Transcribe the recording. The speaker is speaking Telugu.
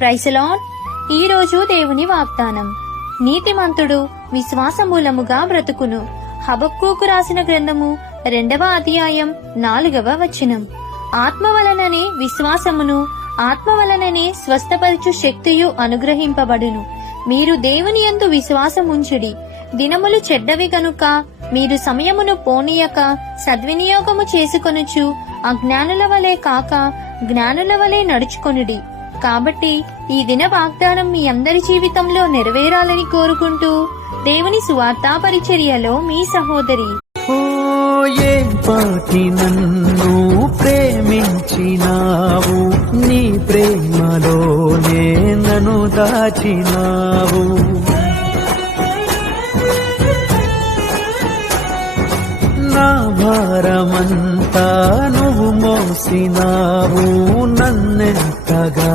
Praise the lord. ఈ రోజు దేవుని వాగ్దానం. నీతిమంతుడు విశ్వాసమూలముగా బ్రతుకును. హబక్కూకు రాసిన గ్రంథము 2వ అధ్యాయం 4వ వచనం. ఆత్మ వలననే విశ్వాసమును, ఆత్మ వలననే స్వస్థపరచు శక్తియు అనుగ్రహింపబడును. మీరు దేవుని యందు విశ్వాసముంచుడి. దినములు చెడ్డవి గనుక మీరు సమయమును పోనీయక సద్వినియోగము చేసుకొనుచు అజ్ఞానుల వలె కాక జ్ఞానుల వలె నడుచుకొనుడి. కాబట్టి ఈ దిన వాగ్దానం మీ అందరి జీవితంలో నెరవేరాలని కోరుకుంటూ దేవుని సువార్తా పరిచర్యలో మీ సహోదరి. ఓ ఏం పాటి నన్ను ప్రేమించినావు, నీ ప్రేమలోనే నన్ను దాచినావు. నా భారమంతా నువ్వు మోసినావు, నన్నెంతగా